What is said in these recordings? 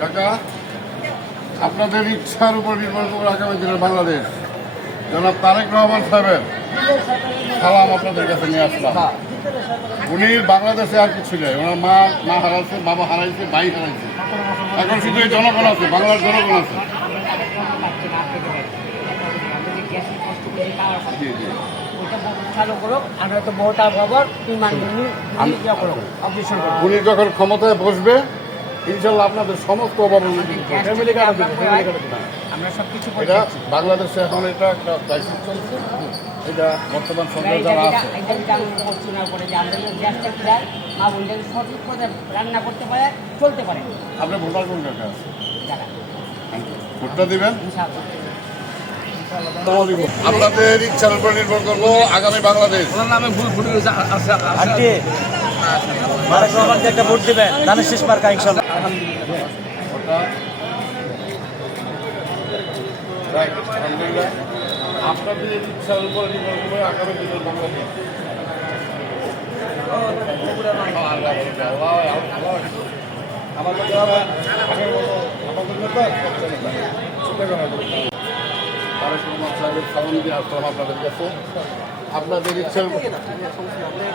কাকা, আপনাদের ইচ্ছার উপর নির্ভর করে আগামী দিনের বাংলাদেশ জনাব তারেক রহমান সাহেবের সালাম আপনাদের কাছে নিয়ে আসলাম। উনি বাংলাদেশে আর কিছু নেই, ওনার মা হারাইছে, বাবা হারাইছে, ভাই হারাইছে, এখন শুধু এই জনগণ আছে, বাংলার জনগণ আছে। জি জি, উনি যখন ক্ষমতায় বসবে ইনশাল্লাহ আপনাদের সমস্ত অভাব এটা বাংলাদেশে এখন এটা একটা দায়িত্ব চলছে। এটা বর্তমান সরকার যারা আছে রান্না করতে পারে, চলতে পারে। আপনি ভোটার কোন কাছে আছে, ভোটটা দিবেন। আপনাদের ইচ্ছার উপর নির্ভর করবো আগামী বাংলাদেশ। একটা ভোট দিবেন ধানের শেষ মার্কা ইনশাআল্লাহ। আলহামদুলিল্লাহ, আপনাদের ইচ্ছার উপর নির্ভর করবে আগামী দিনের বাংলাদেশ।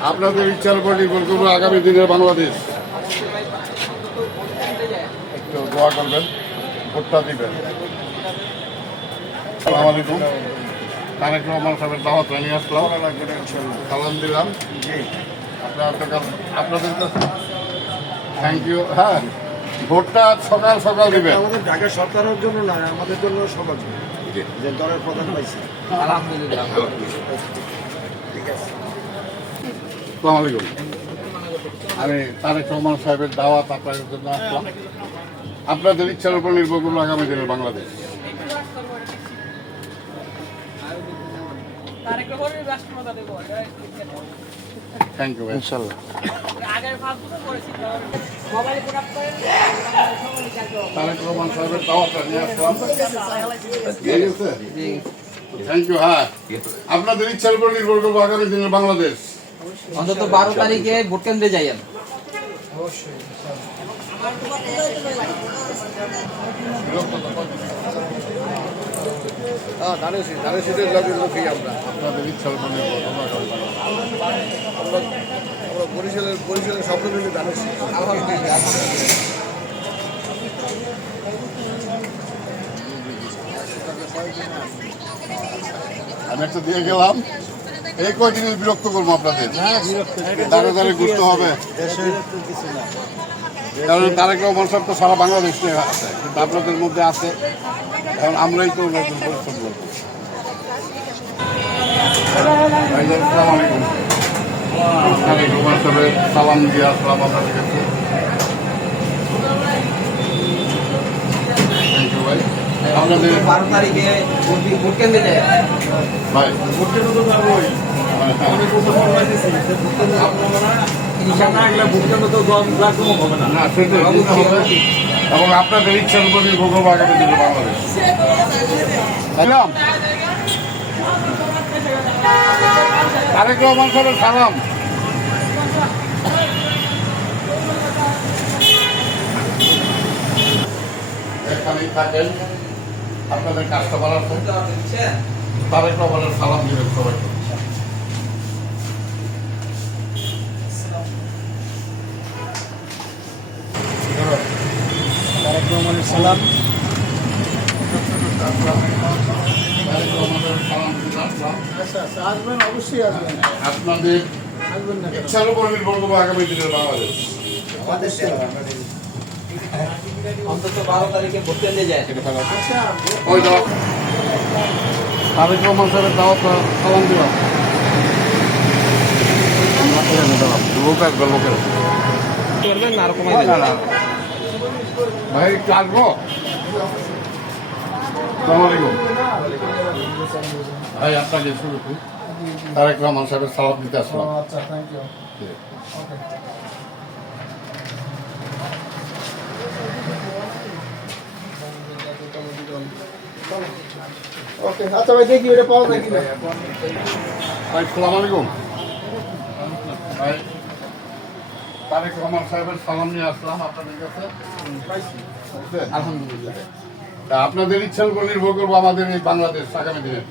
আপনাদের ইচ্ছার উপর নির্ভর করবে আগামী দিনের বাংলাদেশ। একটু দোয়া করবেন, ভোটটা দিবেন। আসসালামু আলাইকুম। তারেক রহমান সাহেবের দাওয়াত নিয়ে আসলাম, সালাম দিলাম। আপনাদের থ্যাংক ইউ। হ্যাঁ, ভোটটা সকাল সকাল দিবেন। আমাদের ঢাকা সরকারের জন্য নয়, আমাদের জন্য সবার জন্য, যে দলের প্রধান পাইছে। আলহামদুলিল্লাহ, ঠিক আছে। আসসালামু আলাইকুম। আমি তারেক রহমান সাহেবের দাওয়াত আপনাদের জন্য আসলাম। আপনাদের ইচ্ছার উপর নির্ভর করলো আগামী দিনের বাংলাদেশ। থ্যাংক ইউ ইনশাল্লাহ। তারেক রহমান সাহেবের দাওয়াতটা নিয়ে আসলাম। Thank you. হ্যাঁ, আপনাদের ইচ্ছার উপর নির্ভর করবো আগামী দিনের বাংলাদেশ। অন্তত 12 তারিখে ভোট কেন্দ্রে যাইয়েন। আপনাদের ইচ্ছার উপর নির্ভর করবো আগামী আমরা বরিশালের স্বপ্ন মিলে জানাচ্ছি। আমি একটা দিয়ে গেলাম, এই কয়দিনে বিরক্ত করবো আপনাদের, দাঁড়ে দাঁড়িয়ে ঘুরতে হবে। কারণ তারেক রহমান সাহেব তো সারা বাংলাদেশ নিয়ে আছে, কিন্তু আপনাদের মধ্যে আছে, এখন আমরাই তো নতুন পরিশ্রম করবো। আসসালামু আলাইকুম। তারেক রহমান সাহেবের সালাম দিয়ে আসলাম আপনাদের কাছে। থ্যাংক ইউ ভাই। আপনাদের 12 তারিখে ভোট কেন্দ্রে যাইয়েন। ভাই না, সেটা হবে এবং আপনাদের ইচ্ছার উপর নির্ভর করবো আগামী দিনে বাংলাদেশ। তারেক রহমান সাহেবের সালাম। এখানেই থাকেন, আপনাদের কাস্টমার আছে, তারেক রহমানের সালাম দিবেন সবাইকে। তারেক রহমানের সালাম। তারেক রহমানের সালাম দিতে আসলাম। আসবেন, অবশ্যই আসবেন। আপনাদের ইচ্ছার উপর নির্ভর করবো আগামী দিনের বাংলাদেশ। অন্তত 12 তারিখে ভোট কেন্দ্রে যাইয়েন। ওই দাও, তারেক রহমান সাহেবের দাওয়াত সালাম দিলাম। লোক আসবে, লোকের ভাই একটু আসবো। আসসালামু আলাইকুম ভাই, আপনাকে শুরু তারেক রহমান সাহেবের সালাম দিতে আসলাম। আচ্ছা, থ্যাংক ইউ। ওকে, আচ্ছা ভাই, দেখি এটা পাওয়া যায় কিনা। ভাই আসসালামু আলাইকুম ভাই। তারেক রহমান সাহেবের সালাম নিয়ে আসলাম আপনাদের কাছে। বুঝলেন? আলহামদুলিল্লাহ। তা আপনাদের ইচ্ছার উপর নির্ভর করবো আমাদের এই বাংলাদেশ আগামী দিনে।